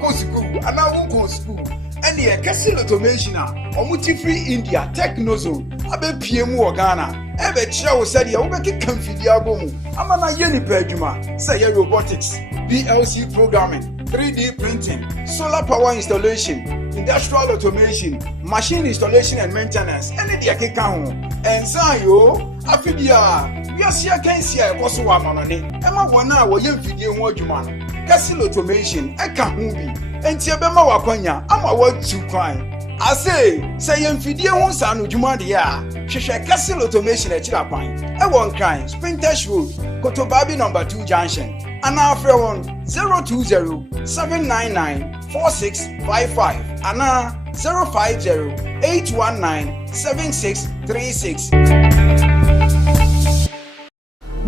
go school and I won't go school. And the castle automation, Omuti free India, Technozo, Abe PMU Ghana, Ebe Chow said, you will get Confidiago, Amana Yeni Pejuma, say robotics, PLC programming, 3D printing, solar power installation, industrial automation, machine installation and maintenance, and the Akekao. And Sayo, Afidia, yes, I can see a Kosovo Manani, Emma 1 hour, young video, what you man. Castle automation, Eka movie. And Tiabema Wakonya, I'm a word to crime. I say Fidia won't sound Jumadia. She Castle automation at Chilapine. I won't crime, Sprinters Road, Kotobabi number 2 junction. And now for 020 799 4655. And now 050 819 7636.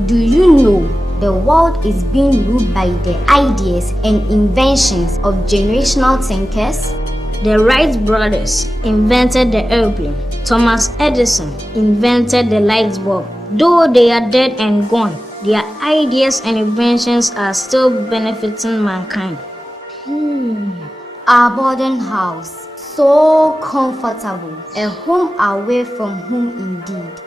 Do you know the world is being ruled by the ideas and inventions of generational thinkers? The Wright brothers invented the airplane. Thomas Edison invented the light bulb. Though they are dead and gone, their ideas and inventions are still benefiting mankind. Our boarding house, so comfortable, a home away from home indeed.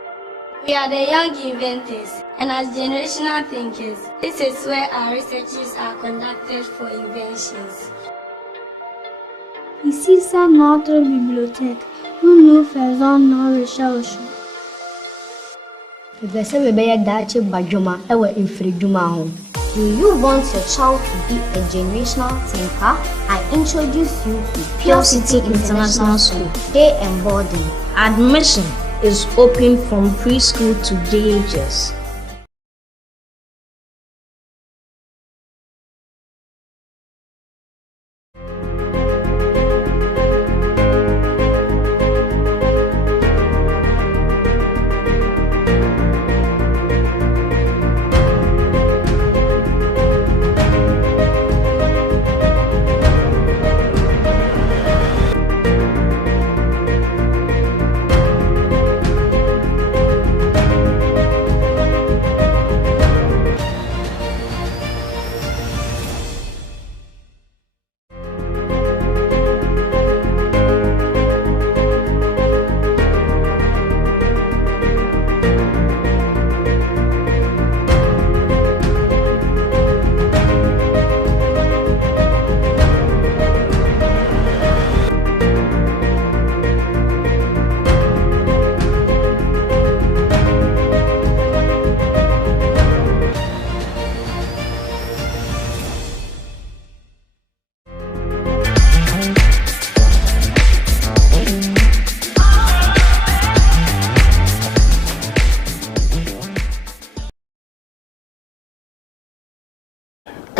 We are the young inventors, and as generational thinkers, this is where our researches are conducted for inventions. Ici, c'est notre bibliothèque où nous faisons nos recherches. Do you want your child to be a generational thinker? I introduce you to Pure City International School. Day and boarding. Admission is open from preschool to DHS.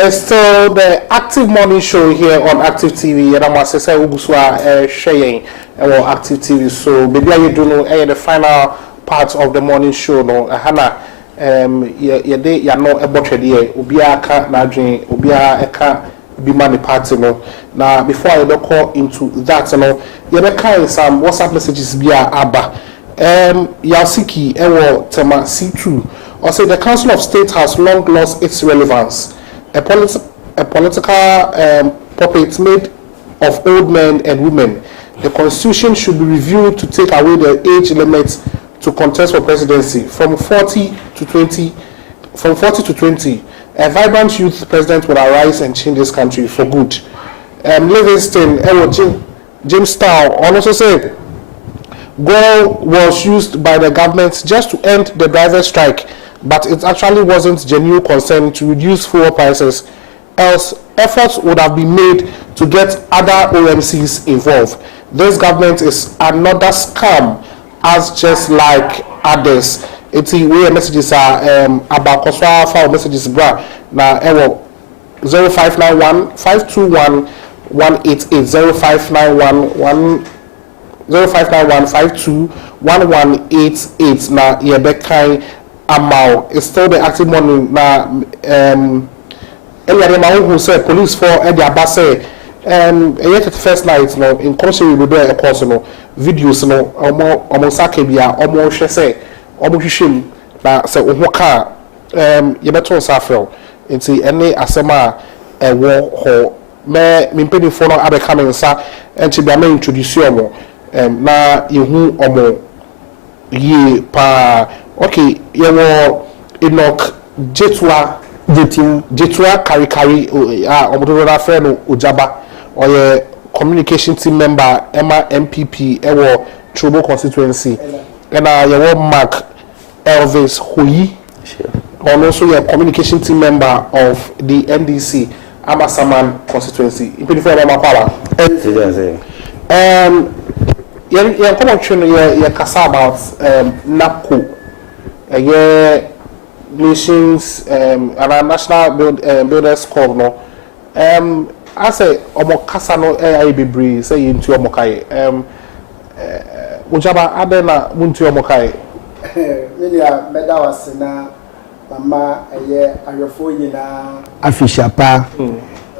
It's still the Active Morning Show here on Active TV. And I'm Asesa Ubuswa sharing our Active TV. So maybe you do know the final part of the morning show. No, Hana, you know about the Ubia ka nadrin, Ubia eka bimani party no. Now before I go into that, no, you know some WhatsApp messages via Abba. Yasiki ewo tema C2. Or say the Council of State has long lost its relevance. A political puppet made of old men and women. The constitution should be reviewed to take away the age limit to contest for presidency from 40 to 20. A vibrant youth president will arise and change this country for good. Livingston, James Stow also said, gold was used by the government just to end the driver strike, but it actually wasn't genuine concern to reduce fuel prices, else efforts would have been made to get other OMCs involved. This government is another scam as just like others. It's where messages are about Koswa file messages bra na 0591 521 188 0591 0591521188 na yebekai amount. It's still the Active Morning na who said police for their bus say yet at first night no in concert we do a course no videos no omo sakebia omo hwe say omo hwehwem na say oho ka yebeto safel nti ene asema ewo ho me mpedi for no abeka me nsa enti bia me introduce omo na yehu omo ye pa okay yewo Enoch Jetua Kari omodo na friend no Ojaba or communication team member Emma MPP ewo Trobo constituency and yewo Mark Elvis Hoyi and also your communication team member of the NDC Amasaman constituency. Ipedi for Mama Pala. You come on train you kasa about NAPCO. Nations and our national builders club no. I say omo kasa no bebre say into omo kai. Ojaba adena muntu omo kai. Media beda wasena mama ayefo nyina official pa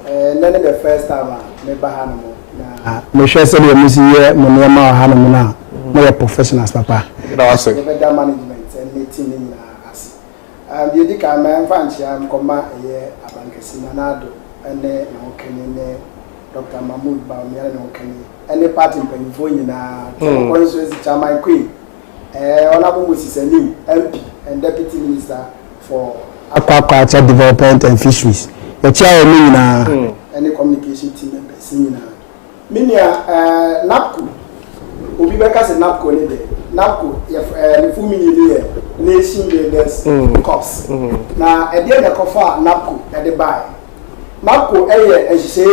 nene the first time me ba hanmo na me hwe se de misi ye mo ne ma hanmo na mo professionals papa na wase the better management and meeting nyina as the dika man fanchi am koma abankesi nanado ene na okene ne Dr. Mahmoud Bawumia na okene ene party mpanyifo nyina constituency chairman queen Honorable Moses Alim, MP and Deputy Minister for Aquaculture Development and Fisheries. The chair of any communication team members. Minia NAPCO, Ubibeka said NAPCO, NAPCO, the full nation builders corps. Now, at the end of NAPCO at the buy. NAPCO, as you say,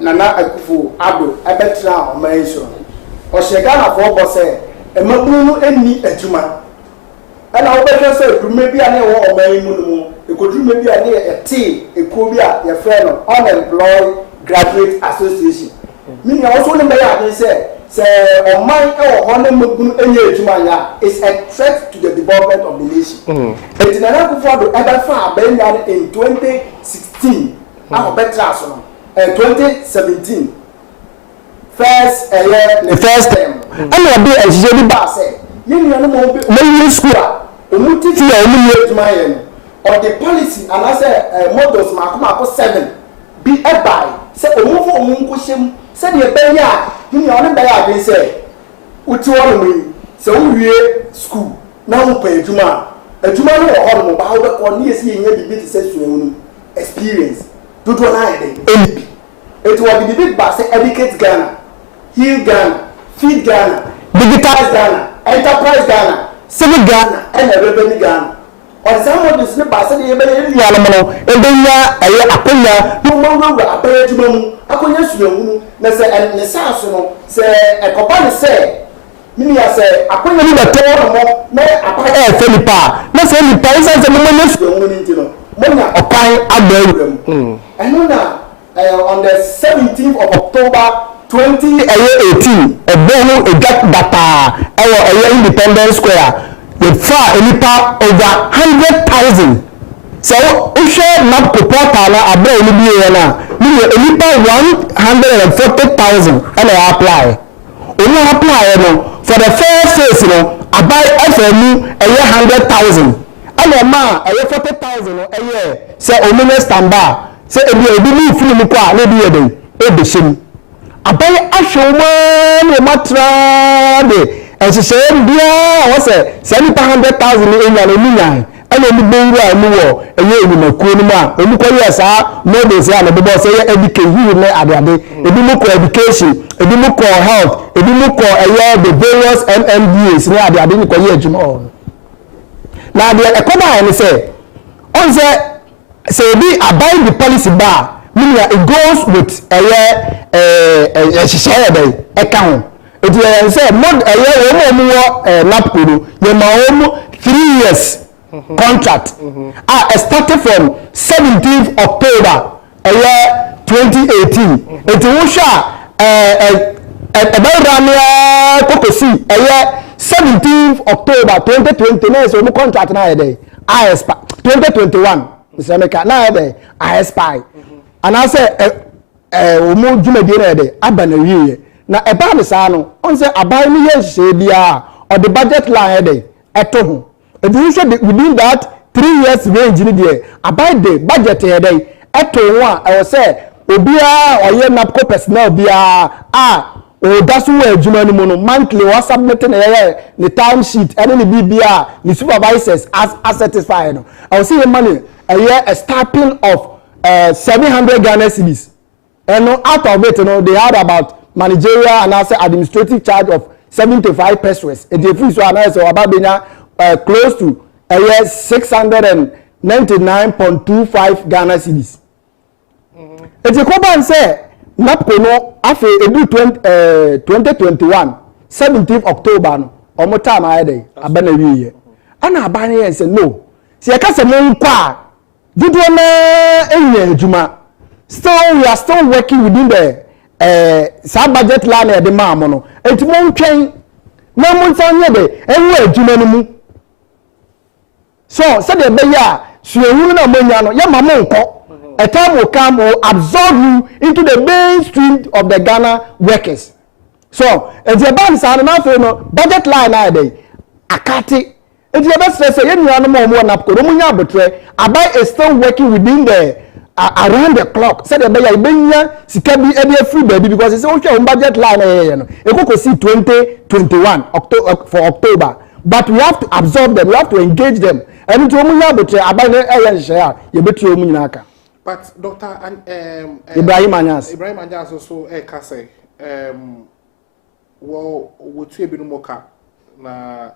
Nana Akufu Ado Abetra Omenso Oshegana for Bosse Emabunu eni ejuma ana obehwe say dume bia na wo omanimu no e kodrume bia na e te eko bia ye friend unemployed graduate association meaning also no be ya say oman e wo hono mabunu enya ejuma ya is a threat to the development of the nation Nana Akufu Ado ebefa abenya in 2016 a Obetra so no 2017 first the first term and we be actually ba say you know no be school omuti fi omu ye or the policy and I say models makoma 7 be by say omu fo omu nkohyem say the be ya you know no be ya dey say uti wonu mi say uwie school na wo pa adwuma no wo ho no ba wo be ko ne yesi yen bibi ti say suenu experience do na ide it was the big bass educate Ghana, heal Ghana, feed Ghana, digitize Ghana, enterprise Ghana, civil Ghana, and revenue Ghana. On some of the slip bass and the Yalamano, and then Akoya, no more appear to them, Akoya Sulu, and the Sassono, say a company say, Minia say, Akoya the Tower, no, a Philippa, no, say the Paisans and the Monas, Mona, a pine, I them. And Mona. On the 17th of October 2018, a bono a got data our Independence Square with far over 100,000. So, we share not to Portala, a boy will be 140,000 and I apply. Only apply for the first phase, I buy FMU a year 100,000. And a man a year 40,000 a year. Say, Omina Stamba. Say ebi ni film kwa na bi yeden e be shim abai ahwoma ne matra de ehye bia wo say 100,000 ni enya na minyan ana ni benwa ni wo eye ni makuo ni ma eni ko yesa no be say na be boss say education na ade ebi mu ko education ebi mu ko health ebi mu ko the various MMDAs ni ade ni ko ye adwuma on na de ekoba ni say on say be abide the policy bar meaning it goes with a share day account it is say not a year NAPCO you ma 3 years contract started from 17th October 2018 it will show about Ramia Kokosi 17th October 2020 so contract na day 2021 Mr. na ebe I spy and I say omo dwumadi na ebe aba na wiye na eba ne saa no on say abai ni ye hye bia or the budget line ebe eto ho edu hwe within that 3 years range ni de about the budget here dey eto one I was say obia oye NAPCO personnel bia o dasu we adwuma ni mu no monthly wa submit na the time sheet and the BBA the supervisors as satisfied no I was see money a starting of 700 Ghana cedis and out of it they had about managerial and also administrative charge of 75 pesos and the fees were nice about close to 699.25 Ghana cedis. It's a common say NAPCO no afe edu 2021 17th October no omo time ayede abana wiye ana abana yen say no se e ka se mo nkwa dudu na enye adwuma still we are still working within the budget line e de ma mo no enti mo ntwen na mo nsanye de enwe adwuma no mu so said the beya so ehunu na mo nya no ya ma mo nko a time will come will absorb you into the mainstream of the Ghana workers. So, if the banks are not no budget line day, akati. If the best say you know no more NAPCO, no munya betre. Abai is still working within the around the clock. Say the beya ibenya sikabi ebe free baby because it's also budget line no. E go see 2021 for October. But we have to absorb them, we have to engage them. And to munya betre abai na eya share ye betre munya aka. But Dr. Ibrahim Anyas also say well what you be no moka na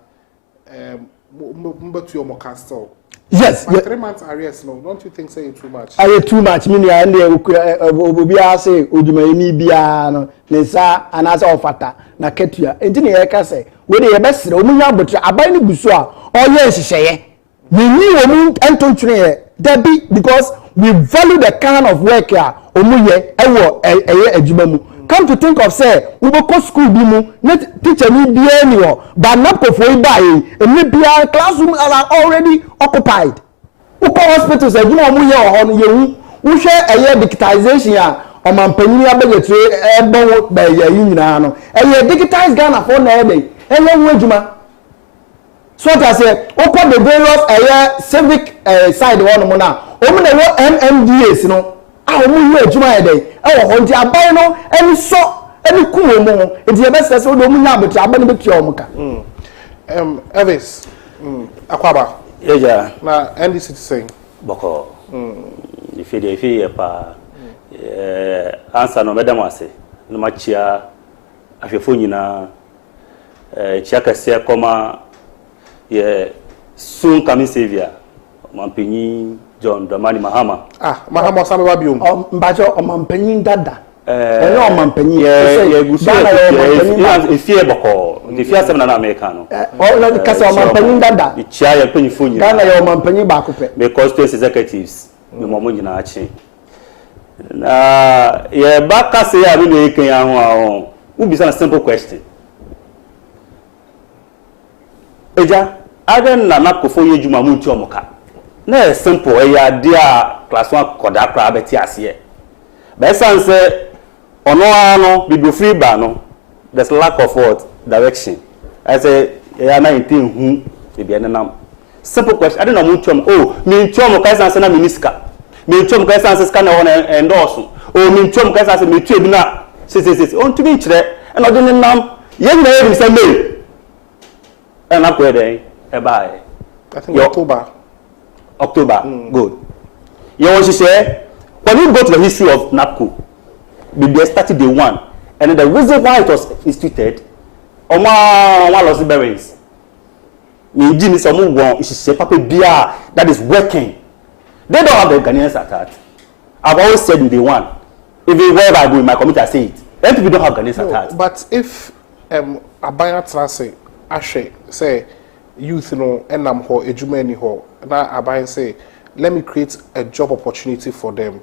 mbatu your moka still. Yes, 3 months arrears no, don't you think say too much? I too much mean ya and obi say odwumayini bia no ne sa anasa ofata na ketua enti ne ye ka say we dey be sere omunya botre aban ni gusu a oye hihye yini omu entontwene ye debi because we value the kind of work ya omuye ewo eye adwuma mu. Come to think of say we go school bi mu teacher ni bia ni ho but NAPCO for ibai emi bia classroom are already occupied. Uko hospitals adwuma omuye ho no yehu wo hwe eye digitization a omampanyini abegetre ebon ba ye nyina no eye digitize Ghana for na ebe eye wo adwuma. So that say uko the various eye civic side one mo na omu na wo MMDAs no omu yu adwuma ede e wo ho nti aban no eni so eni kumo mo nti e be sese wo omu nya betu aban betu omuka Elvis akwaba eja na NDC saying boko ifi pa answer no medam ase no machia afefo nyina chia kase koma ye soon coming savior Mampenyi John Dramani Mahama. Mahama Same Wabium. Mbajo Mampenyi dada. No Mampenyi. Ye fear boko. The fear 7 na America no. No kasa Mampenyi dada. Ichia ye penifo nyina. Dana ye Mampenyi ba ko pe. Because state executives me mo nyina achi. Na ye ba kasa ya bi na eken ya ho a wo bi some simple question. Eja agen na NAPCO fo ye juma mu nti omoka. Na simple ya dia class 1 koda kra beti ase. Be say ono ano bibliofree ba no there's lack of what direction. I say ya na intin hu e bia na simple question I don't know mutuam me ntuam ka say na miniska me ntuam ka say ska na won endorse me ntuam ka say me tu ebi na se on to be kire and odin nam ye na ye say me and akwa dey e bye I think October. Good. You want to say, when you go to the history of NAPCO, they started day 1, and then the reason why it was instituted, one lost the bearings. That is working. They don't have the Ghanaians at heart. I've always said in day 1, even wherever I go in my committee, I say it. Then people don't have Ghanaians at heart. But if Abaya Trase, Ashe, say, youth no enam ho ejuma ni ho na aban say let me create a job opportunity for them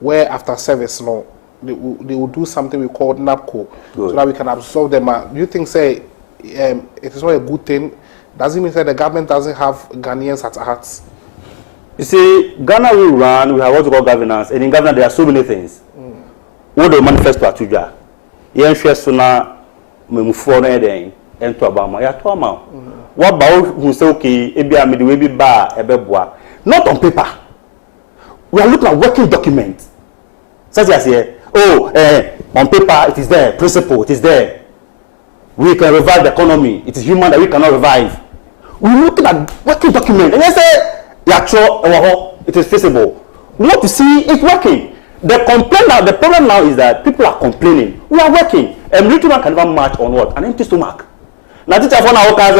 where after service no they will do something we call NAPCO so that we can absorb them. Do you think say it is not a good thing? Does it mean that the government doesn't have Ghanaians at heart? You see, Ghana will run, we have what we call governance, and in governance there are so many things. What the manifesto atuja yen hwe so na memufo no eden ento abama ya to ama what ba who say okay e bia me the way bi ba e be boa not on paper we are looking at working documents such as here on paper it is there principle it is there we can revive the economy it is human that we cannot revive we looking at working documents and they say it is feasible we want to see it working. The complaint now, the problem now is that people are complaining. We are working. A military man can never march on what? An empty stomach. Now teacher for now call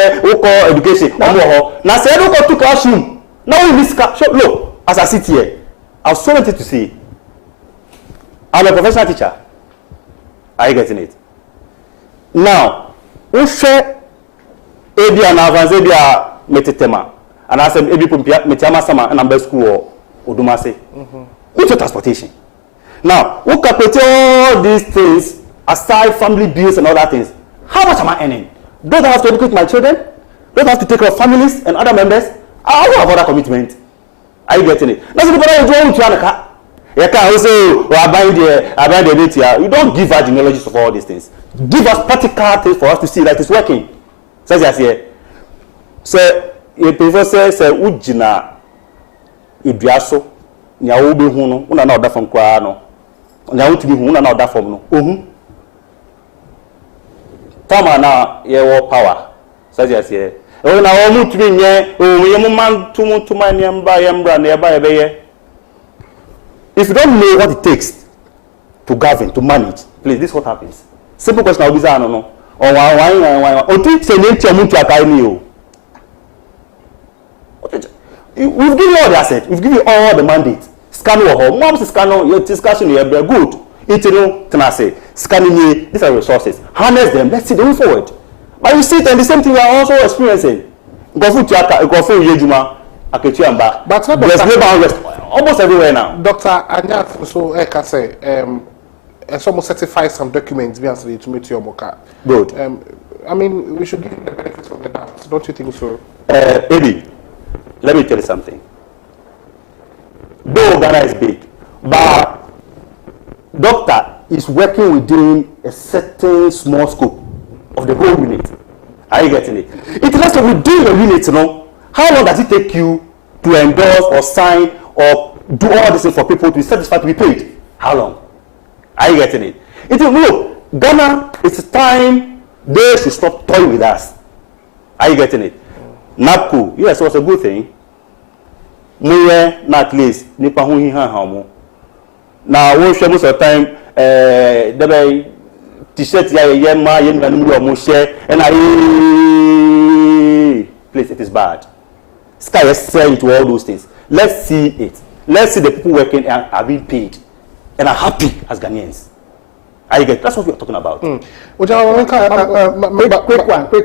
education. Now say don't go to classroom. Now we miss look, as I sit here, I have so much to say. I'm a professional teacher. Are you getting it? Now, we share AD and advance AD metetema. And I said AD metama sama and I'm school or Odumase. Which transportation? Now, we calculate all these things aside family bills and other things. How much am I earning? Don't I have to educate my children? Don't I have to take care of families and other members? I don't have other commitment. Are you getting it? That's the people who do it. You can't also buy the data. You don't give us genealogies of all these things. Give us practical things for us to see that it's working. Says as here. So, the professor said, Ujina Idiaso, Nyaobi Huno, una na order from Kwano. Nyawu to be una na order from no. Tama na ye power. Says as here. Oh, na omu to be nye, oh, yemuman to my yamba nearby ebeye. If you don't know what it takes to govern, to manage, please, this is what happens. Simple question, I'll be saying, no. Or why? We've given you all the assets, we've given you all the mandates. Scanning or home, mom's scanning, your discussion, you're good. Itino, can I say, scanning, these are resources. Harness them, let's see the way forward. But you see it, and the same thing we are also experiencing. Go for Yejuma, Akechi and back. But there's labor unrest almost everywhere now. Dr. Anyat, so I can say, almost certify some documents to meet your mocha. Good. I mean, we should give him the benefits of the doubt. Don't you think so? Eddie, let me tell you something. Though Ghana is big, but doctor is working within a certain small scope of the whole unit. Are you getting it? It has to within your unit, you know. How long does it take you to endorse or sign or do all this thing for people to be satisfied to be paid? How long? Are you getting it? It is look, Ghana, it's time they should stop toying with us. Are you getting it? NAPCO, yes, it was a good thing. Muye, not least, nipa hu hiha hamu. Now, we share most of the time, the t-shirt yema yema numero mo share and please, it is bad. Sky is selling to all those things. Let's see it. Let's see the people working and are being paid and are happy as Ghanaians. I get that's what we are talking about. Quick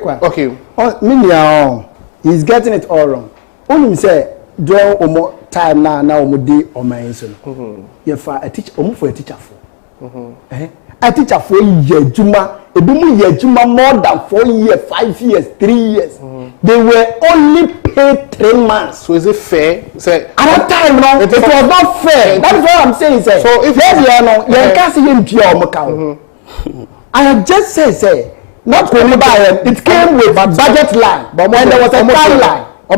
one. Okay. He's getting it all wrong. Only say draw time now day on my answer. You for a teacher for a teacher for. A teacher for year Juma, a boom year Juma more than 4 years, 5 years, 3 years. They were only paid 3 months. So is it fair? Say at that time, no, it was not fair. That is what I'm saying. Say so if yes, you know, you can't see him to your account. I have just said, not only by it came with a budget line, but when there was a timeline. Yes.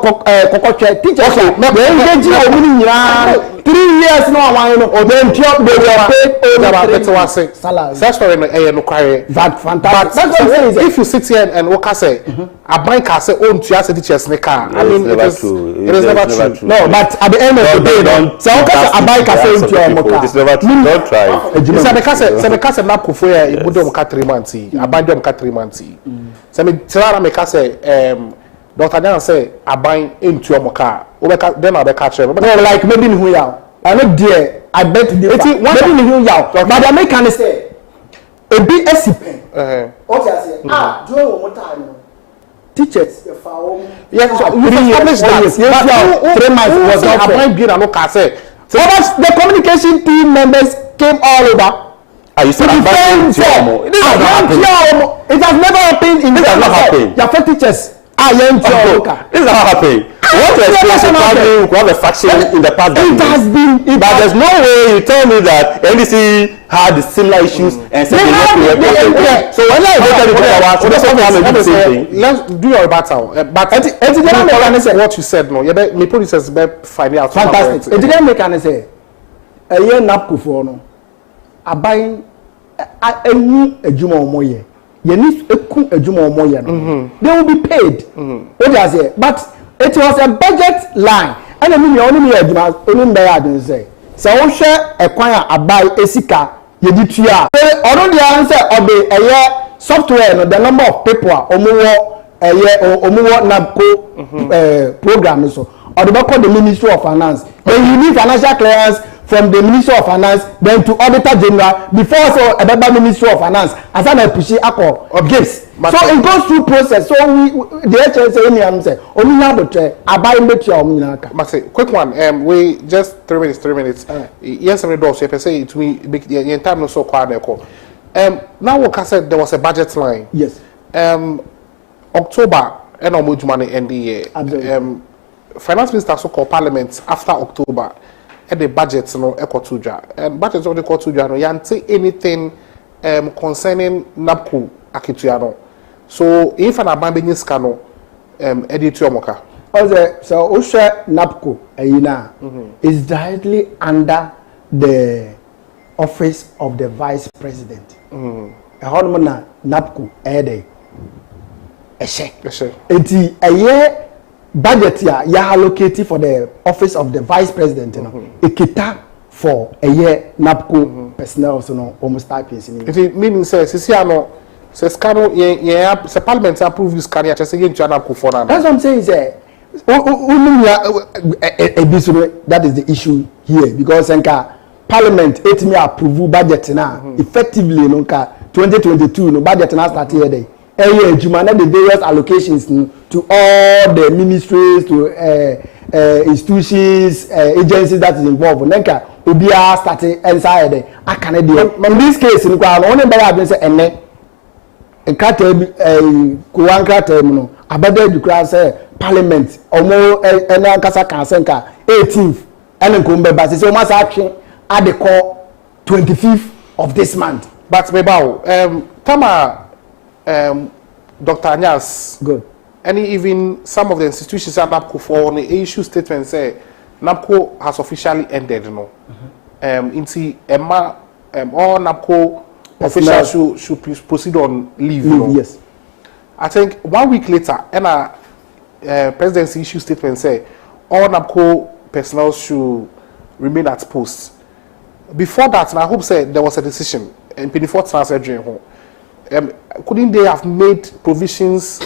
2014 teachers teachers 3 years now that fantastic. That's what if you sit here and what say a bank has own teachers in the car. I mean it is never true. No, but at the end of the day don't a bank has don't try. The case na kufo e budom ka 3 months a bandom ka 3 months. So me tell me say Dr. Dan say aban into your car. Then I'll be catching. But like maybe in who ya. I know there. I bet maybe in who ya. But the American say a bit pen. What you say? Do one more time. Teachers, yes, so you establish that. Yes, 3 months was not. I might be no car say The communication team members came all over. You said it has never happened in the your teachers. This is not happening. What you explain we have a faction in the past. It has been. But there's no way you tell me that NDC had similar issues and said so when I voted the same thing. Let's do your battle. But what you said, no, me producers be find out. Fantastic. It didn't make any say. A year napku for no. Abayin enu ejuma omoye. Yeni eku ejuma omoye no. They will be paid. What I say, but it was a budget line. And I mean, you only ejuma only be adun say. So wo hwe ekwan a abai esika yedi tua. Ono the answer of the software no the number of people omuwo omuwo NABCO program so. Or the Ministry of Finance. When you need financial clearance from the Ministry of Finance, then to Auditor General, before so a Ministry of Finance, as I push it or gifts. So it goes through process. So the HSA say, only now but I buy better. Quick one. We just 3 minutes. Yes, I'm the per se it me the time no so quiet. Now what I said there was a budget line. Yes. October and almost money end the year. Absolutely. Finance Minister so called Parliament after October and the budget no ekotuja and budget of the ekotuja no yante anything concerning NABCO akituano. So if an abandoned scano edit yomoka. So Osha NABCO ayina is directly under the office of the Vice President. Ehonmona NABCO ede eshe. Enti aye budget ya allocated for the office of the Vice President, you know, ekita for a year NABCO personnel so no almost type is in it meaning says no says cano yeah Parliament approve this career just again to NABCO for now. That's what I'm saying say that is the issue here because Parliament it me approve budget now effectively no 2022 no budget now start here day. The various allocations to all the ministries, to institutions, agencies that is involved. Nenka Obia started inside I can in this case, in only by having said and Kuanka terminal, abandoned the class Parliament, almost and Kasa Kansenka 18th, and Kumbe, but it's almost action at the call 25th of this month. But Mebao, Tama. Dr. Anyas, good. Any even some of the institutions at NABCO for the issue statement say NABCO has officially ended, you know. Into Emma, all NABCO officials should proceed on leave. You know? Yes. I think 1 week later, presidency issue statement say all NABCO personnel should remain at post. Before that, and I hope say there was a decision in 24th transfer home. Couldn't they have made provisions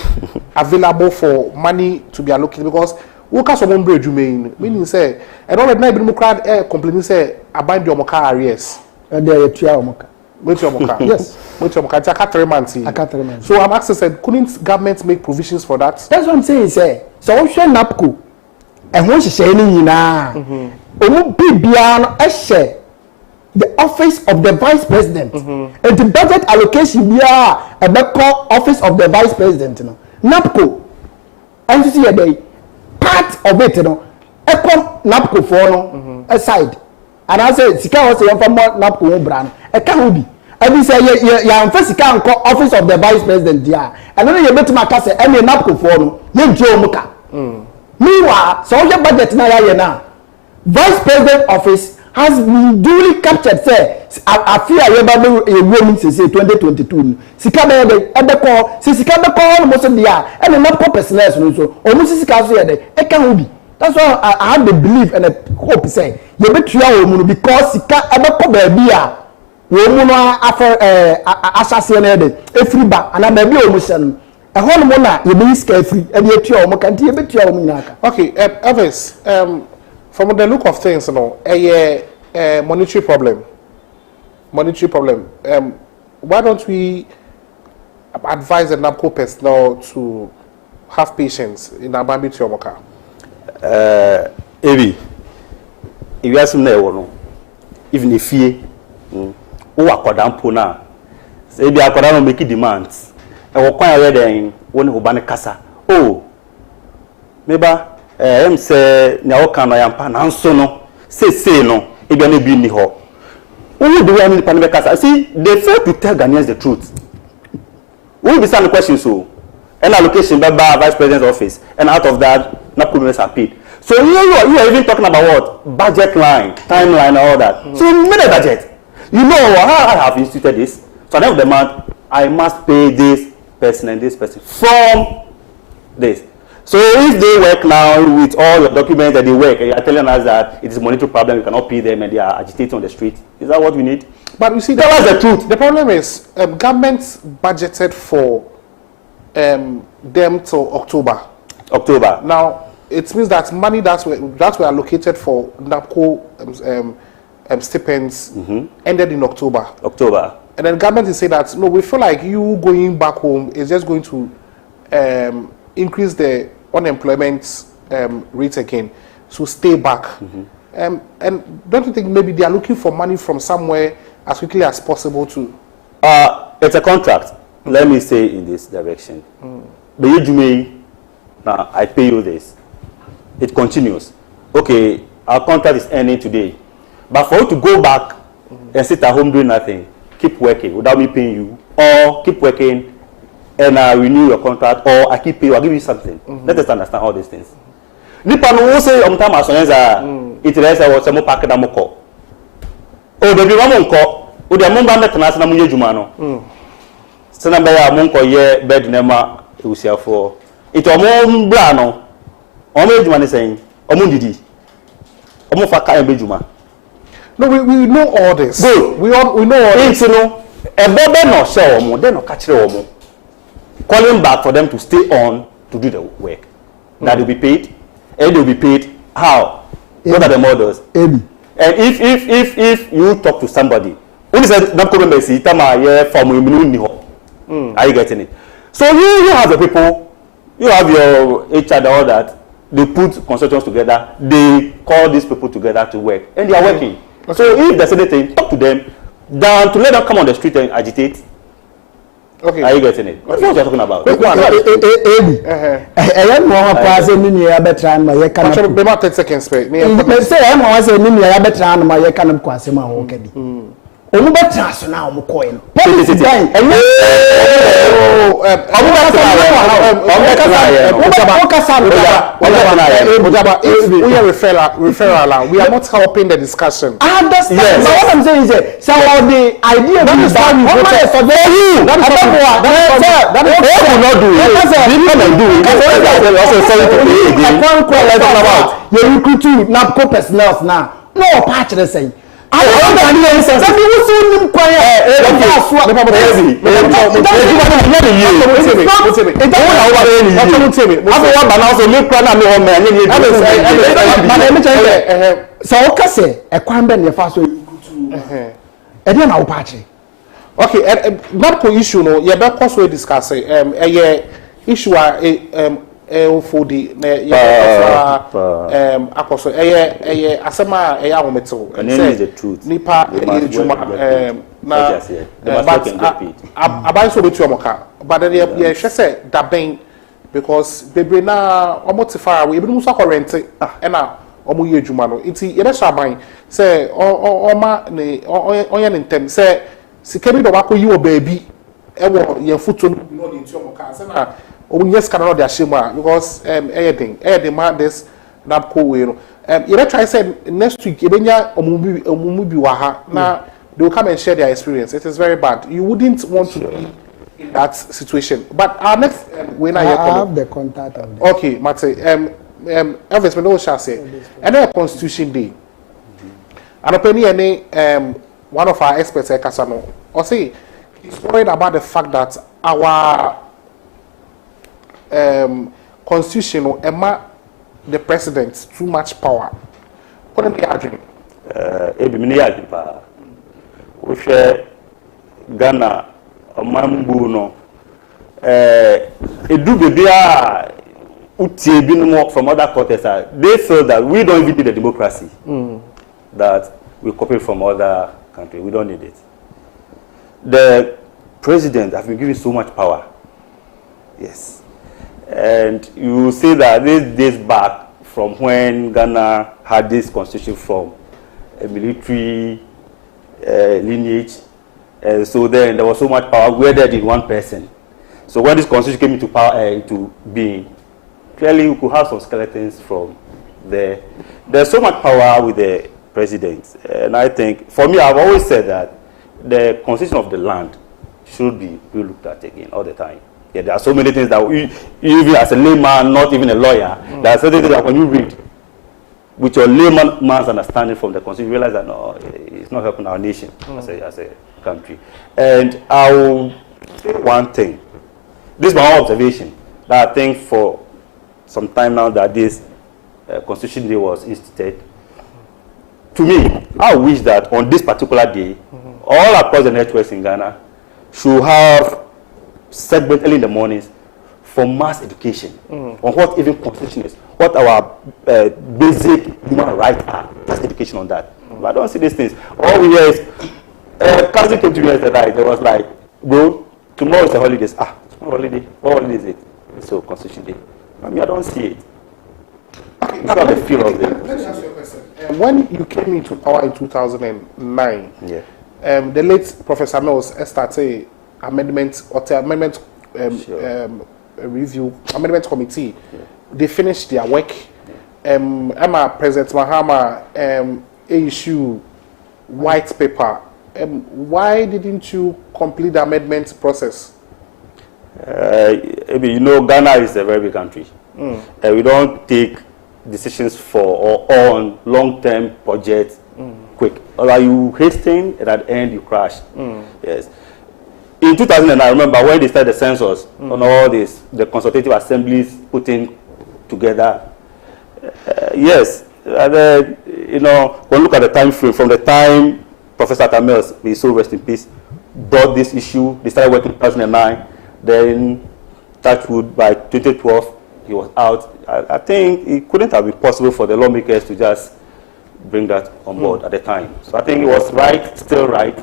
available for money to be allocated because workers of one bridge meaning say and all the night democrat complaining say abide your moka arrears and they are moka wait your moka yes wait your moka it's a 3 months so I'm asking said couldn't government make provisions for that? That's what I'm saying say so we NABCO and when she say ni na omo bibia no share the office of the Vice President and the budget allocation we are a office of the Vice President no NABCO and you see a part of it no NABCO for no aside and I say sika was say from NABCO brand e ka ho bi and say ya amfa sika nko office of the Vice President dia and no ye betima ka say e NABCO for no ye nti omuka meanwhile so your budget na ya na Vice President office has been duly captured say afia ye ba be ewom say 2022 sika be call sika be call mo so dia and NABCO personnel so omo sika so ye dey e ka ho bi. That's why I have the belief and the hope say you betua omu because sika e be call ba bia omu no afa asase na dey efri ba ana ba bia omu se no e ho no na ye be sika efri e dey tua omu kan ti ye betua omu nyaka. Okay, Elvis, from the look of things, you know, a monetary problem. Why don't we advise the NABCO personnel to have patience in Abambi Tiomoka? Ebi, we are some no even if you who akoda mpo na say bi akoda no make demands e wo kwan ya den woni ho ba ne kasa oh meba em say nya wo kan no yampa na nso no say no e bi na bi ni ho who do we need pan kasa see they fail to tell Ghanaians the truth. We be asking questions so an allocation by vice president's office and out of that NAPCO members are paid. So you are even talking about what? Budget line, timeline, and all that. So you made a budget. You know how I have instituted this. So at the end of the month, I must pay this person and this person from this. So if they work now with all your documents that they work, and you are telling us that it is a monetary problem, you cannot pay them and they are agitating on the street, is that what we need? But you see, tell us the truth. The problem is government budgeted for them till October. Now it means that money that were allocated for NAPCO stipends ended in October. And then government is saying that no, we feel like you going back home is just going to increase the unemployment rate again. So stay back. And don't you think maybe they are looking for money from somewhere as quickly as possible to? It's a contract. Let me say in this direction. But you now I pay you this. It continues. Okay, our contract is ending today. But for you to go back and sit at home doing nothing, keep working without me paying you, or keep working and I renew your contract, or I keep paying you, I'll give you something. Let us understand all these things. Nipa no wo say on time asonza interesa wo se mo pack da mo ko. O baby wa mo nko, o de mo ba metena se na mo yedwuma no. Se na be ya mo nko ye bed na ma ewusiafo. Ito mo bra no. O mo yedwuma ne sen, o mo didi. O mo fa ka en bedwuma. No, we know all this. Good. We know all this. No, e bebe no share omo, they no ka kire omo. Calling back for them to stay on to do the work. That will be paid. And they'll be paid how? What are the models? And if you talk to somebody, when said NAPCO members, are you getting it? So you have the people, you have your HR and all that. They put consultants together. They call these people together to work, and they are working. Okay. So if there's anything, talk to them. Than to let them come on the street and agitate. Okay. Are you getting it? That's what you're talking about. I am more passing me a better and my can about 10 seconds. Say, I'm always a mini a better and my can quasima. Okay. Only better now, Mocoin. Referral. We are not helping the discussion. I understand. Yes. What I'm saying is so the idea that is why we voted for you. That is you recruit NAPCO personnel now. No patch the same. I don't understand. Some people so quiet. Okay, NAPCO issue no, you better cause we discuss issue for the akoso asema ahometo and is the truth nipa ejuma na aban so betu omoka but then you hwese daben because bebre na omotifa we ebi so current e na omo ye ejuma no nti ye be so aban say oma ne onye ne ntem say sikabi do wako yi wo baabi e wo ye foto no dey nti omoka say na yes cannot ashima because anything man this NAPCO way no you try say next week ebenya omumubi wa ha na they will come and share their experience. It is very bad. You wouldn't want to be in that situation. But our next when I have the contact of them. Okay, Mate, Elvis, we know shall say and then Constitution Day and openly any one of our experts Kasano or say he's worried about the fact that our constitution or the president too much power. Couldn't be arguing. We share Ghana, Mambu no. It do be from other quarters. They feel that we don't even need a democracy. that we copy from other countries. We don't need it. The president has been given so much power. Yes. And you see that this days back from when Ghana had this constitution from a military lineage. So then there was so much power wedded in one person. So when this constitution came into power, into being, clearly we could have some skeletons from there. There's so much power with the president. And I think, for me, I've always said that the constitution of the land should be looked at again all the time. Yeah, there are so many things that you even as a layman, not even a lawyer, there are certain things that when you read, with your layman's understanding from the constitution, you realize that no, it's not helping our nation as a country. And I will say one thing. This is my own observation, that I think for some time now that this Constitution Day was instituted. To me, I wish that on this particular day, all across the networks in Ghana should have segment early in the mornings for mass education on what even constitution is, what our basic human rights are. That's education on that. But I don't see these things. All we hear is, cousin came to me yesterday, there was like, bro, tomorrow is a holiday. It's a holiday. What holiday is it? So Constitution Day. I mean, I don't see it. It's not the feel of it. Let me ask you a question. When you came into power in 2009, the late Professor Mills started amendment review amendment committee. They finished their work. Emma President Mahama issue white paper. Why didn't you complete the amendment process? You know, Ghana is a very big country. We don't take decisions for or on long-term projects quick. Or are you hastening and at the end you crash? Yes. In 2009, I remember when they started the census on all this, the consultative assemblies putting together. Yes, and you know, when you look at the time frame, from the time Professor Tamils, may so rest in peace, brought this issue, they started working in 2009, then Touchwood by 2012, he was out. I think it couldn't have been possible for the lawmakers to just bring that on board at the time. So I think it was right, still right,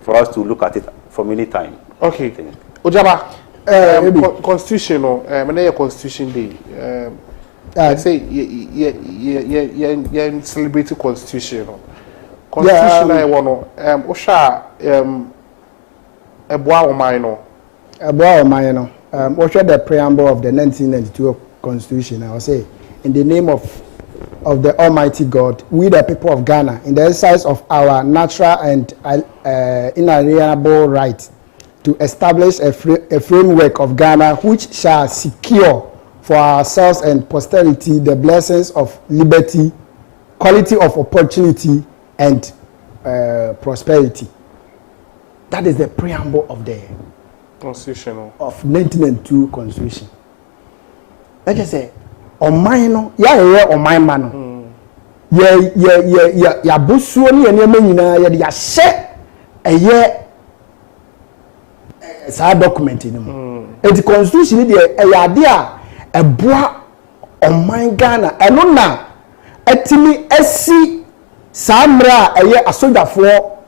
for us to look at it from any time. Okay. Ojaba, constitution, Constitution Day. I say, yeah, celebrating constitution. Constitution, I want to, Osha, Eboa Omaino. What the preamble of the 1992 Constitution? I will say, in the name of the Almighty God, we the people of Ghana, in the exercise of our natural and inalienable right to establish a framework of Ghana which shall secure for ourselves and posterity the blessings of liberty, quality of opportunity, and prosperity. That is the preamble of the Constitution of 1992 Constitution. Like I say, Omaino, ya Omaimano. Ya busuoni ya nyina ya she eye sa document ni mu. The Constitution dey ya de a eboa Oman Ghana eno na etimi esi samra eye asojafo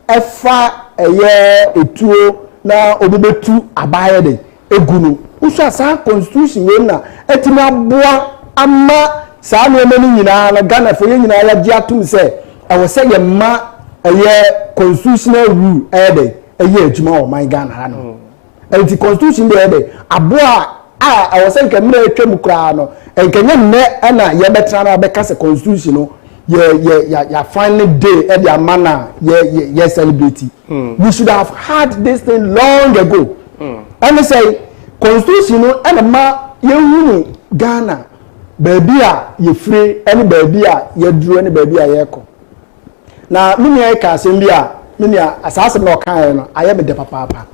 efa eye etuo na obubetu abaye de egunu uso asa Constitution we na etimi aboa ama saa no mani nyina na Ghana fo ye nyina ya gi atum se e wo se ye ma eye constitutional rule de eye adwuma o man Ghana ha no enti Constitution de aboa a wo se nke mna etwam kra no enkenye mme na ye betra na be ka se Constitution no ya final day e dia mana ye celebrate. We should have had this thing long ago. And they say Constitution no e ma ye hunu Ghana baby a ye free any baby a ye duru any baby a ye ko na mini e ka asem bi a mini asase na okan no aye me de papa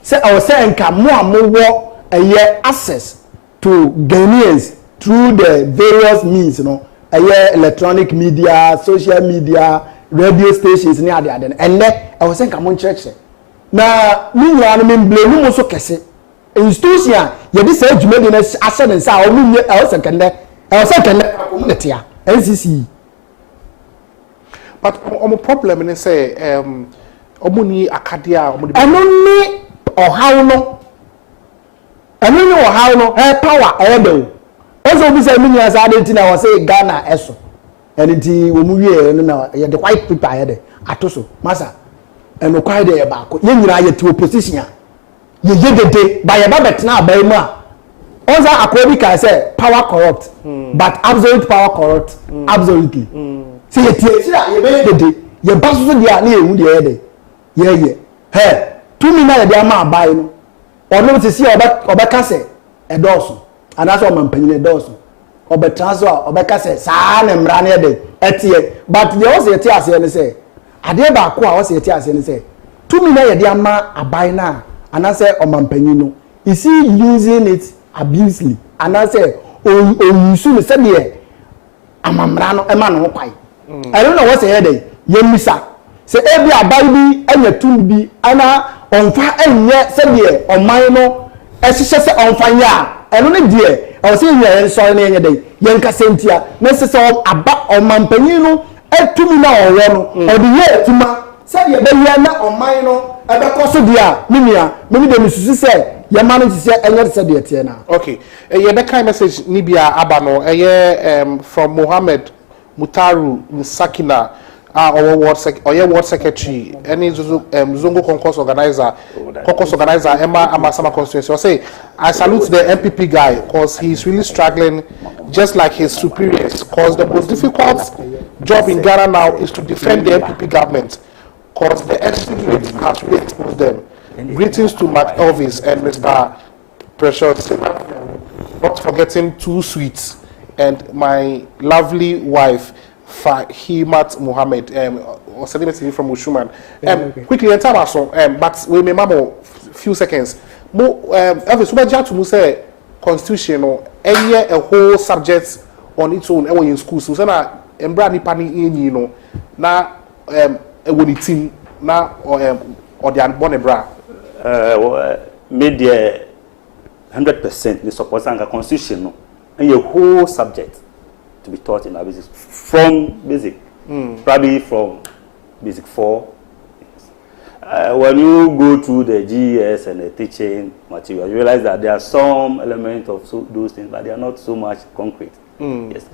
say I was saying nka mo amowo eye access to Ghanaians through the various means, you know, electronic media, social media, radio stations ni ade ade and I was saying nka mo church na mini anu me blame mo so kese institution ye bi say adwuma de na ase ne nsa o mu I was saying NCC. but omo problem ni say omo ni akadia omo di eno ni ohaw no power edo ozo bi say me asa ade tina wo say Ghana eso eni ti wo mu wie no na ye the white people here de atoso masa eno kwai de ye ba ko ye nyira ye ti opposition a ye yegede ba ye ba betna abai mu a ozo akobi ka say power corrupt but absolute power corrupt absolutely say ye tie sira ye be yegede ye ba so dia na ehu de ye de ye he 2 million de ama abai no ono ti si obeka se edoso anaso mampanyin edoso obetraso obeka se saa na mra na de etie but the o se tie ase ne se ade ba ko a o se tie ase ne se 2 million de ama abai na anase omampanyin no is he using it abusively anase o use no se de amamra no e ma no kwai I don't know what say dey yemisa se ebi abai bi anya tum bi ana onfa enye se de oman no ehihye se onfa nya eno ne de o se nya en so na enye dey yenka sentia na se se aba omampanyin no etumi na owo no o de ye etuma se de be ye na oman no ebe koso dia mimia mimi de misusu se ye ma no se enye se de tie na okay ye be kind message ni bia aba no from Mohammed Mutaru Nsakina our ward secretary any Zongo concourse organizer Emma Amasama constituency. I say I salute the MPP guy because he's really struggling just like his superiors, because the most difficult job in Ghana now is to defend the MPP government because the SPP has really exposed them. Greetings to Mark Elvis and Mr. Precious, not forgetting Too Sweet and my lovely wife Fahimat Mohammed, or celebrity from Ushuman. Quickly, and time also, but we may mamo few seconds. Elvis, what do you say? Constitution, a whole subject on its own. In school, so na embra ni pani in no na when team na or the unborn bra. Media 100% the support and constitution no, and your whole subject to be taught in our basic from basic, probably from basic 4. When you go through the GES and the teaching material, you realize that there are some elements of those things, but they are not so much concrete. Yes,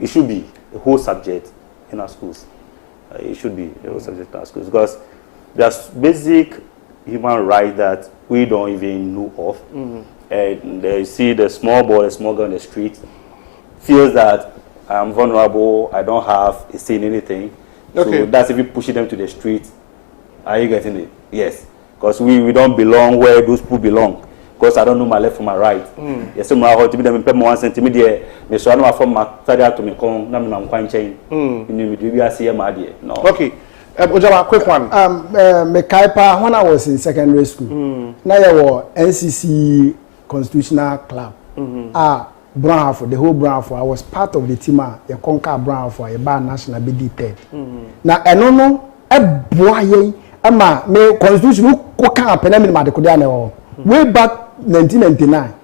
it should be a whole subject in our schools. It should be a whole subject in our schools because there's basic human rights that we don't even know of. And you see the small boy, the small girl in the street feels that I'm vulnerable, I don't have a say in anything. Okay. So that's if you push them to the street. Are you getting it? Yes. Because we don't belong where those people belong. Because I don't know my left from my right. Yes, I'm going to be them in 1 centimeter. Me so I know from my to me come. I'm quite chain. You know, we are seeing my idea. No. Okay. Ojaba, quick one. Mekaipa, when I was in secondary school, now I was NCC Constitutional Club. Brownford, the whole Brownford. I was part of the team. You conquer Brownford, a bar national BD third. Now I don't know a boy. Ama me constitution who can't pen me ma de kodane way back 1999.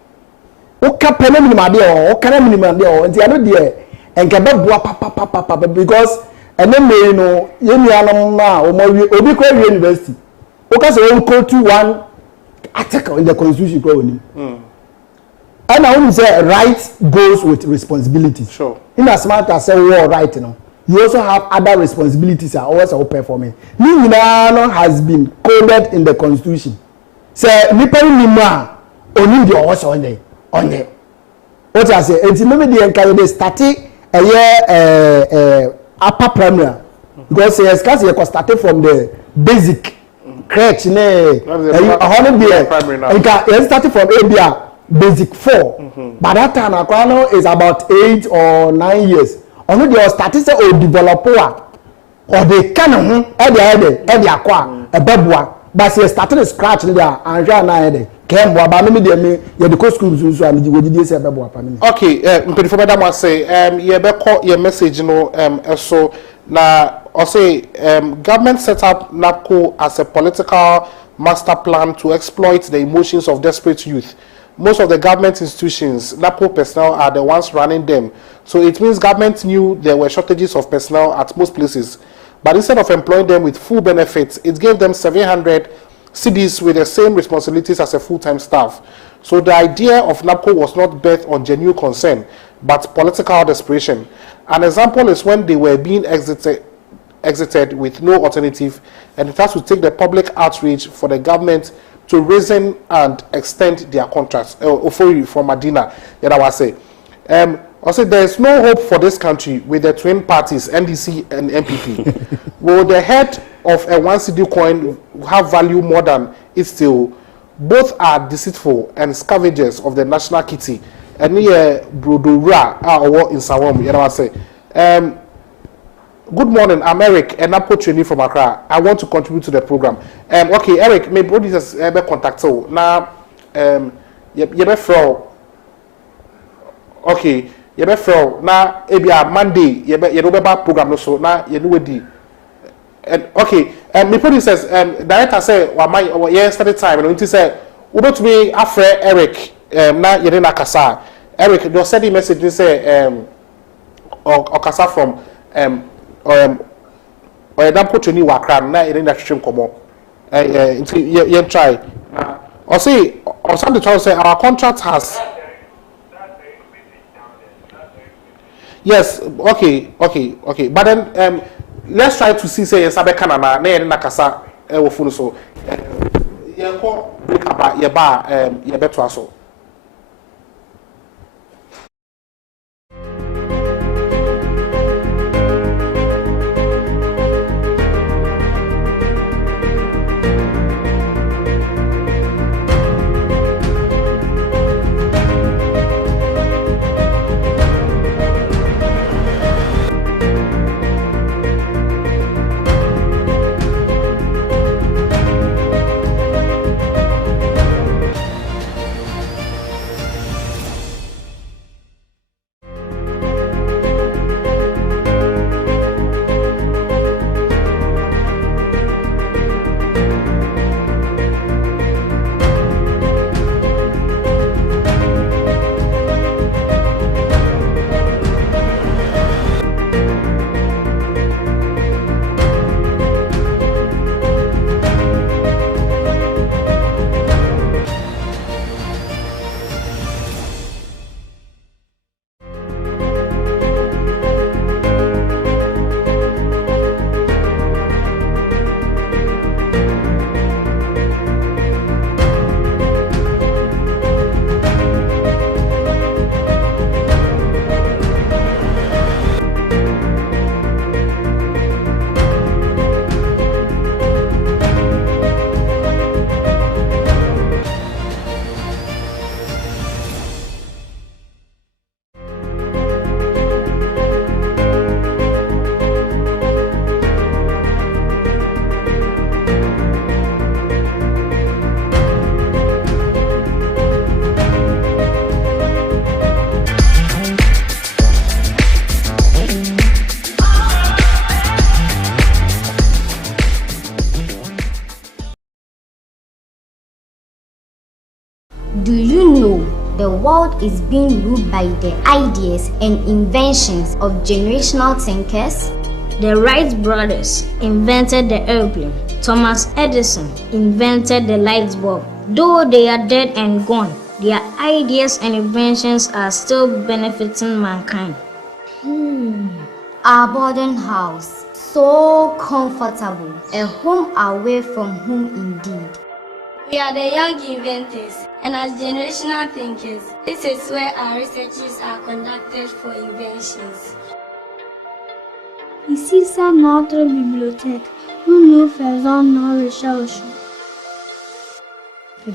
Who can't pen me ma de o can me ma de o nti ano de enke be boa papa because ene me no ye nuanom ma o mo obi ko university. Who can say we go to one article in the constitution ko oni. And I want to say right goes with responsibility. Sure. In as much as say we are right, you know, you also have other responsibilities that always are performing. Nino has been coded in the constitution. Say, Nipari Nima, only the also on there. What I say, it's maybe the encourage starting a year upper primary. Because they started from the basic crèche, started from ABA. Basic 4. By that time, Aquano is about 8 or 9 years. Only the statistics or developer or the canon, every aqua, a babua, but she started scratch there and Jana came by me, the coast schools and you did say babua. Okay, for Madam was say, your message, you know, so now, I say, government set up NAPCO as a political master plan to exploit the emotions of desperate youth. Most of the government institutions, NAPCO personnel are the ones running them. So it means government knew there were shortages of personnel at most places. But instead of employing them with full benefits, it gave them 700 CDs with the same responsibilities as a full-time staff. So the idea of NABCO was not based on genuine concern, but political desperation. An example is when they were being exited with no alternative, and it has to take the public outreach for the government to reason and extend their contracts. Ofori from Medina, that I was say. Also, there is no hope for this country with the twin parties, NDC and MPP. Will the head of a 1 CD coin have value more than it still? Both are deceitful and scavengers of the national kitty. And here, Brodora, in Sawam, you know what I say. Good morning, I'm Eric, and I'm training from Accra. I want to contribute to the program. Okay, Eric, my producers contact you. Now, you be from. Okay, you be from. Now, maybe Monday, you know about program so. Now, you know the. And okay, my producers, director say, "Why yesterday time?" And he said, "Ubo to me after Eric, now you didn't kasa. Eric, just send the message. They say, or kasa from or NABCO training wakran na in that stream komo you try or say or something to say our contract has yes okay but then let's try to see say sabe kanana na yen nakasa wo funu so ye ko break about ye ba ye beto aso. Do you know the world is being ruled by the ideas and inventions of generational thinkers? The Wright brothers invented the airplane. Thomas Edison invented the light bulb. Though they are dead and gone, their ideas and inventions are still benefiting mankind. Our boarding house, so comfortable, a home away from home indeed. We are the young inventors, and as generational thinkers, this is where our researches are conducted for inventions. Ici, c'est notre bibliothèque où nous faisons nos recherches. Do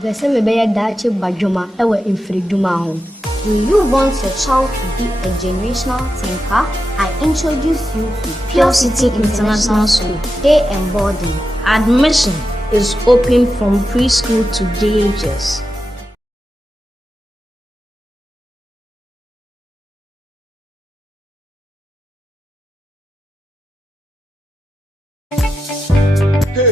you want your child to be a generational thinker? I introduce you to Pure City International School. Day and boarding. Admission is open from preschool to DHS.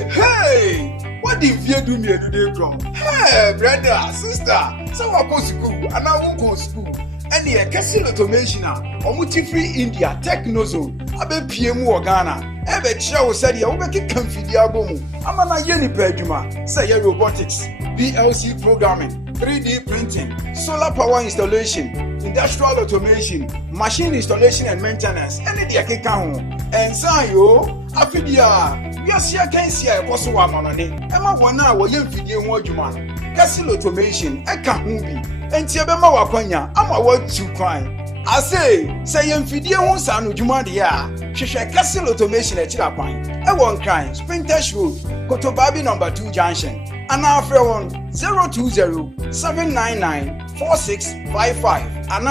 Hey, what if you do me today, come? Hey, brother, sister, so I go to school, and I won't go to school. And ɛne ɛkɛse automation a ɔmo ti free India Technozone abɛpie mu wɔ Ghana ɛbɛkyerɛ wo sɛdeɛ wobɛkeka mfidie abɔ mu ama na yɛ nipa adwuma sɛ yɛ robotics, PLC programming, 3D printing, solar power installation, industrial automation, machine installation and maintenance, any de akeka ho. Ensan yo, afidia, wiasia kansia e koso wa manone. Ema wona wo ye mfidie ho adwuma. Castle automation eka ho bi. Enti e be ma wakwanya ama wa tu kwan. Ase, say ye mfidie ho sa no dwuma de a. Hwehwe Castle automation e kira kwan. E won kan, Sprintesh Road, Kotobabi number 2 junction. And our friend 020-799-4655 and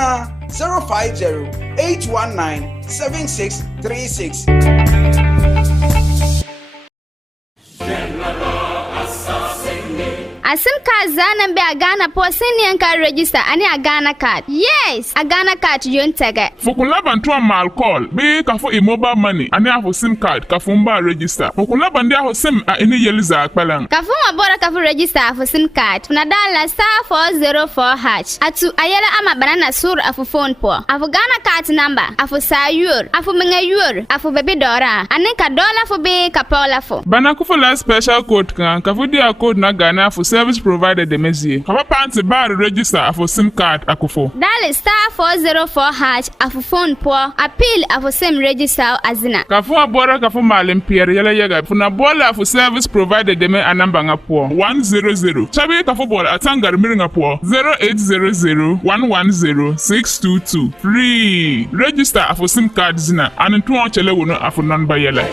050-819-7636. A SIM card zana be a Ghana Posinian card register and a Ghana card. Yes, a Ghana card you take it. Fukulaban to a mal call, be for immobile money, and I have SIM card, Kafumba register. Fukulaban there was SIM at any Yeliza Palang. Kafuma Bora Kafu register for SIM card, Nadala *404# Atu Ayala Ama Banana Sur Afu phone po. Afu Ghana card number, Afu Sayur, Afu Mengayur, Afu Baby Dora, and then $1 for be Capola for. Banakufa special code can Kafudia code na Ghana for service provided the Messi. Kapa Panty bar register for SIM card Akufo. Dale *404# Afu phone po. Appeal Afu SIM register Azina. Kafu Bora Kafu Malim Pierre Yala Yaga. Funa Bola for service provided the me Anambanga po. 100. Chabi Kafu Bola Atangar Miringa po. 0800-110-622. Free. Register for SIM card Zina. And in 2 chele wono Afu non Yala.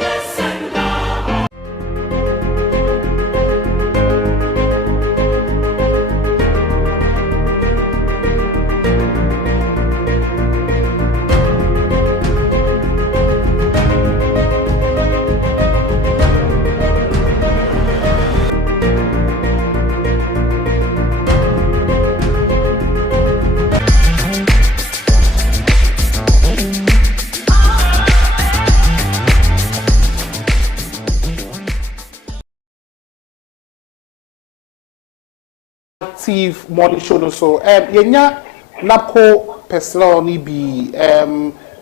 Morning show no so yenya NAPCO personnel ni be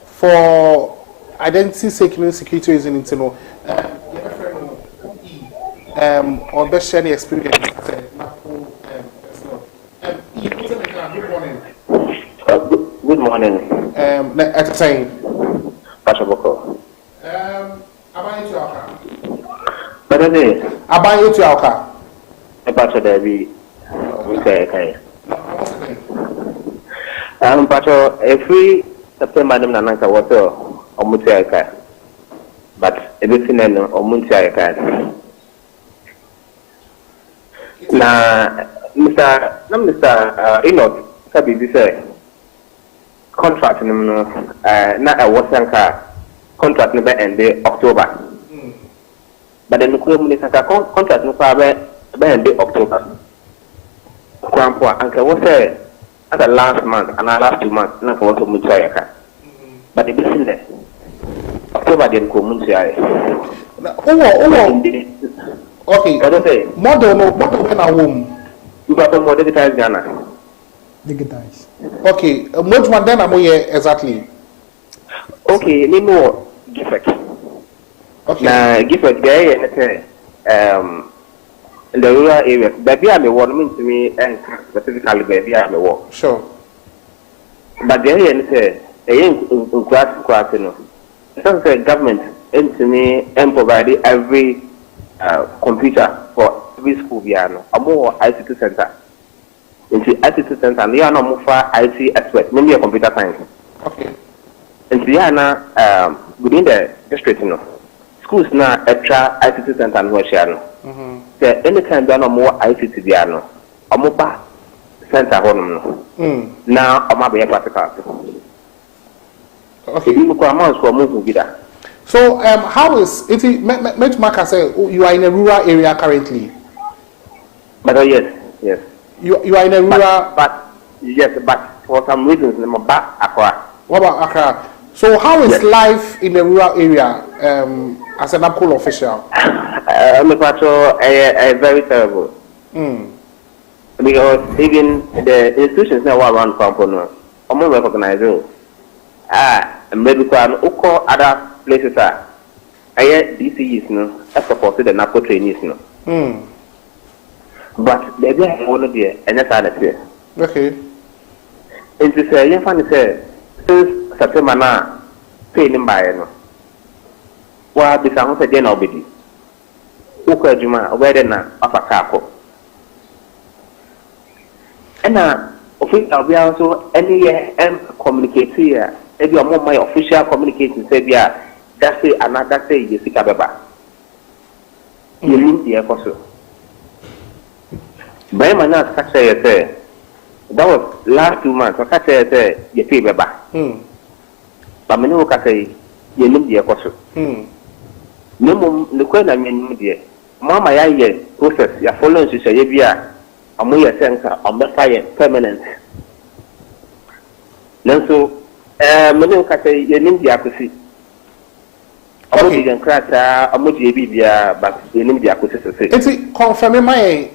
for identity security reasons you know or best sharing experience NAPCO personnel. Good morning. At the time Pastor Boko. Abayi to Aka. Badane. Abayi to Aka. Pastor Debbie. Okay. But every September, Nanaka was a Mutiaka, but everything in Mutiaka. Now, Mr. Enoch, Sabi, this contract, not a Wasanka contract number end October. But then the contract number end October. Grandpa, Uncle was there at the last month and last 2 months, not for Mutiaka. But the business October didn't come Mutiaka. Okay, what do you say? Model when a womb. You got a more digitized Ghana. Digitized. Okay, which one then am I exactly? Okay, need more Gifford. Okay. Now, Gifford, there, in the rural areas, baby, I may want to me and specifically baby, I may walk. Sure. But there, you say, a young class, you know, some say government into me and provide every computer for every school, piano, a more ICT center. Into ICT center, and they are not more for IT experts, maybe a computer science. Okay. And they are now within the district, you know, schools now extra ICT center and what share. Anytime there are no more ICT piano, a mobile center home. Now, I'm a practical. Okay. You So, how is it? Maka say you are in a rural area currently. But yes. You are in a rural. But for some reasons, I'm back Accra. What about Accra? So, how is life in the rural area as an NAPCO official? I'm very terrible. Because even the institutions now around Pampono, omo recognize o maybe kwa uko other places DCEs no support the NAPCO trainees no but the idea one of the NSA okay into say you find say since September na pay nim by no wa bisa ho say na obedi uko adwuma obedi na afaka akọ ena official we also any communicate here if you are my official communicating say bia that say another say you sika beba you need the ekoso by man na say that was last 2 months I say you pay beba but me no ka say you need the ekoso no mo le ko na nyanyum de mama ya ye process ya follow nsi ye bia amoya senka ambefa permanent nanso mene ka say ye nim dia akosi amodi gen krata amodi bibia but ye nim dia akosi sese it's confirm my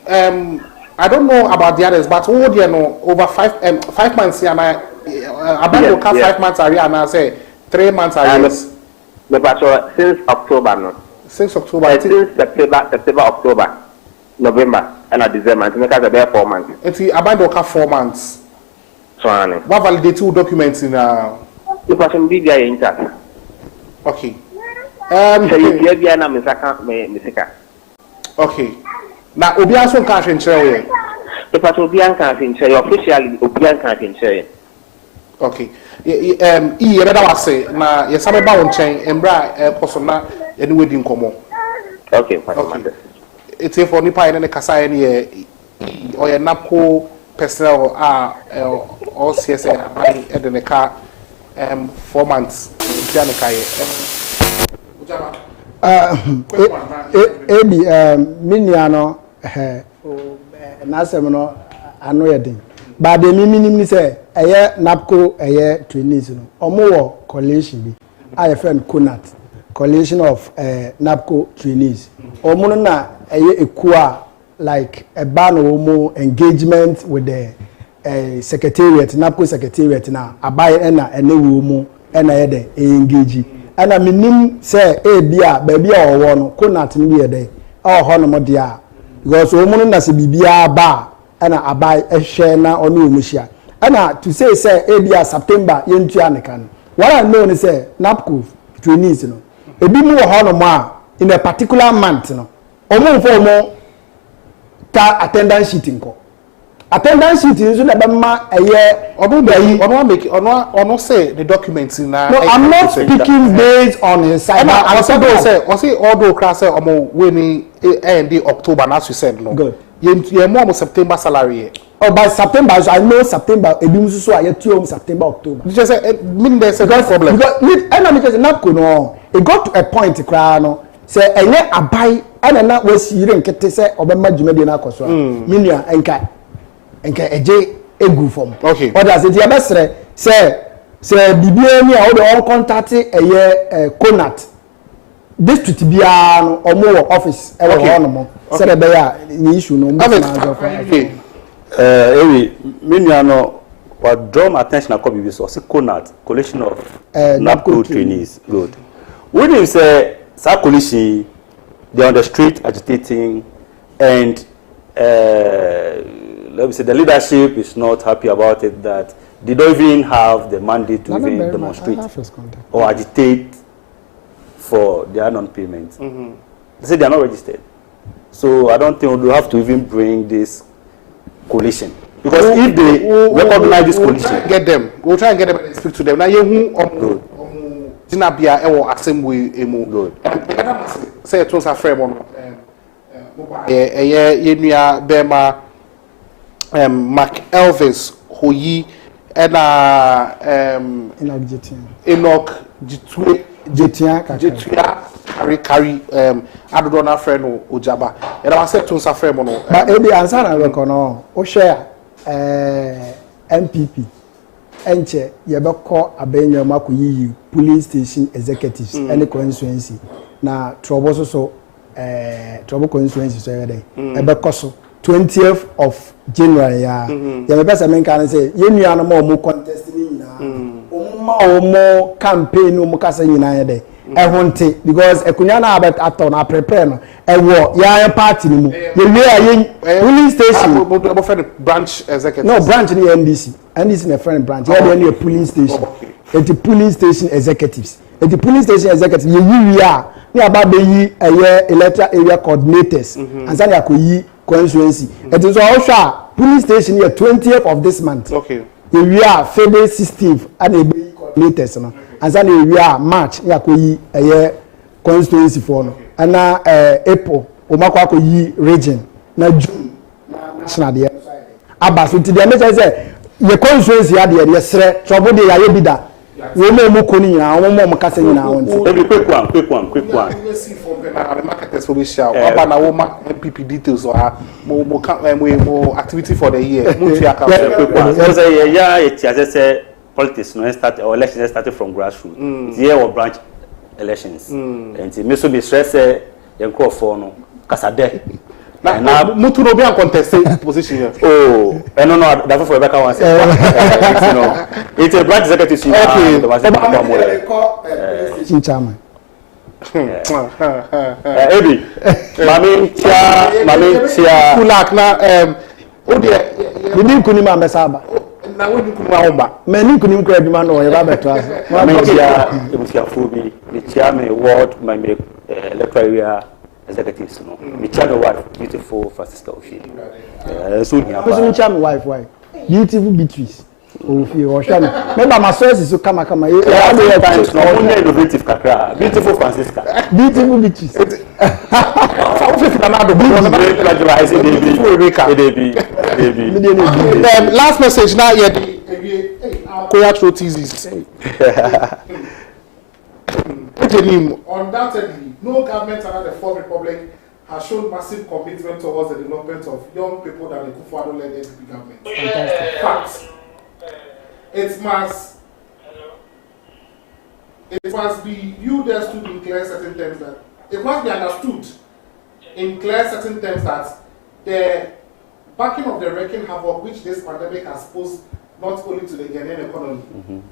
I don't know about the others but who you know over 5 months here na about 5 months area na say 3 months area but since October no since October since September October November and December and make us about 4 months it's about 4 months so ane what validate two documents in the person bibia in chat okay so you bia na misaka misika okay na obi aso nka hwenkyerɛ we the person bia nka hwenkyerɛ officially obi nka hwenkyerɛ okay ye beda wase na ye sabe ba won chen embra poso na ye ni wedi nkomo okay fine it's for nipa ene kasa ye ne oye NAPCO personnel all CSN abai e de ne ka 4 months dia ne kai ebi minia no na asem no ano ye den ba de minim ni say eye NAPCO eye trainees no omo wo coalition bi a friend CONAT coalition of NAPCO trainees omo no na eye ekua like a ban omo engagement with the secretariat NAPCO secretariat na abai na ene wo mu na ye de engage ana minim say bia ba bia owo no CONAT ni ye de ho no mo dia because omo no na se bibia ba ana abai ehwe na onu omuhia ana to say bia September yentu aneka no what I know is say NAPCO trainees no ebi mu ho no mo a in a particular month no omo fo mo ta attendance sheet nko attendance sheet nso na be ma eye obo bayi ono say the documents na no I'm not speaking based on his side I say all class say omo we ni end October as you said no good ye more September salary oh by September so I know September ebi musu so aye tuo September October you just say mean there's a problem because me just NAPCO no it got to a point kra no say enye abai ana na wasire nkete say obema dwumade na akoso minua enka eje egu form okay others it yebesre say bibia ni a wo de contact eye CONAT district bia no omo office e wo no mo say the bear ni issue no mo na okay minua no what draw my attention akobi bi so CONAT coalition of NAPCO trainees good when you say that coalition they on the street agitating and let me say the leadership is not happy about it that they don't even have the mandate to even demonstrate or agitate for their non-payment. They say they are not registered. So I don't think we'll have to even bring this coalition. Because if they recognize this coalition, get them. We'll try and get them and speak to them. Now you Zinabia ewo assembly emu good. Say it was a friend on yenua bema Mark Elvis Hoyi Enoch Jetian carry adodo na friend no Ojaba e na say to sa friend no but e be answer na record no o share MPP enche yebekọ abenyo makoyi police station executives any constituency na trouble so trouble constituency so yede ebekọ so 20th of January ya ye be say men kan say yenua no mo contest ni omo campaign no mukasa nyina de ehonte because ekunya na abet ato na prepare no ewo ya party ni mu ye polling station branch executive no branch ni NDC na friend branch ya dey na polling station the polling station executives the polling station executives ye wi ni aba be yi electoral area coordinators and say akoyi constituency it is also polling station here 20th of this month okay we are February 16th and the coordinators no and say we are March akoyi constituency for no and na April o makwa akoyi region na June national there aba so ti dey make say ye constituency ya dey sere trouble dey ya bi da we mo ko ni nyina wo mo kasa nyina won ti every quick one we see for the marketers for we shall aba na wo MPP details or mo activity for the year mo ti aka quick one so say ya it say politics no start or elections started from grassroots the year of branch elections and me so be stress yen call for no kasade na mutu no be an contested position here oh no that for Rebecca wants you know it's a branch executive okay chairman Ebi mami tia kulak na o de ni kuni ma mbesaba na we ni kuni ma homba me ni kuni mkra adwuma no ye ba beto aso mami tia fobi ni tia me ward my electoral area executives no me tia me wife beautiful Francisca Ofi so ni aba me tia me wife beautiful Beatrice Ofi o sha me ba my sources so kama ye times no only innovative kakra beautiful Francisca beautiful Beatrice last message now yeah Koya through teases undoubtedly no government under the Fourth Republic has shown massive commitment towards the development of young people than the Kufuor-led NPP government. Fact. It must be viewed as to in clear certain terms that it must be understood in clear certain terms that the backing of the wrecking havoc which this pandemic has posed not only to the Ghanaian economy,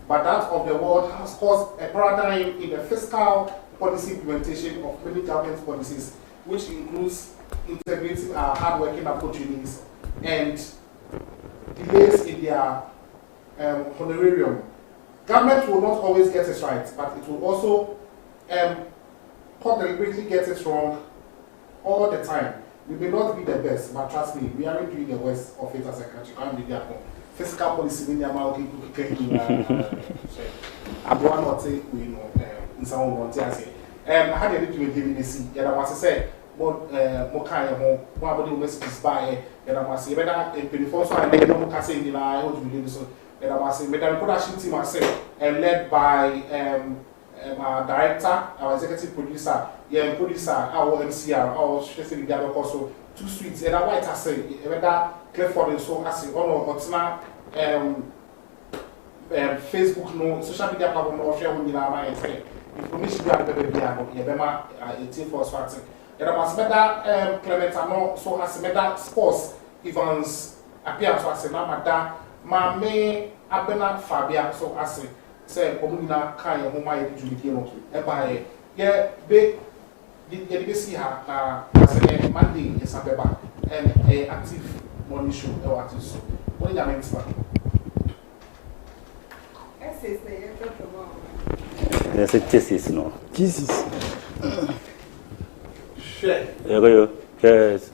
but that of the world has caused a paradigm in the fiscal policy implementation of many government policies, which includes integrating our hard-working opportunities and delays in their honorarium. Government will not always get it right, but it will also deliberately get it wrong all the time. We may not be the best, but trust me, we aren't doing the worst of it as a country. I'm the fiscal policy in the American Abuan or take we know in some one thing. I had a little bit of see, and I was to say, more kind of more body messages by, and I was say, better before so I made no more saying in I want to be so. And I was saying, but the production team I say, led by our director, our executive producer, producer, our MCR, our specific dialogue also 2 suites. And I white I say, whether Clifford and so I say, what's now Facebook, no social media platform, no share with my say information you have the baby, Yabema, 18 for Swarting. And I was better Clement, so as better sports events appear to us, Namada. Ma me abena Fabia so ase say omuna kan ye homa ye djumidi no e ba ye be see ha say Monday is abeba and a active morning show e wa so what ya mean for yes it is no Jesus share yes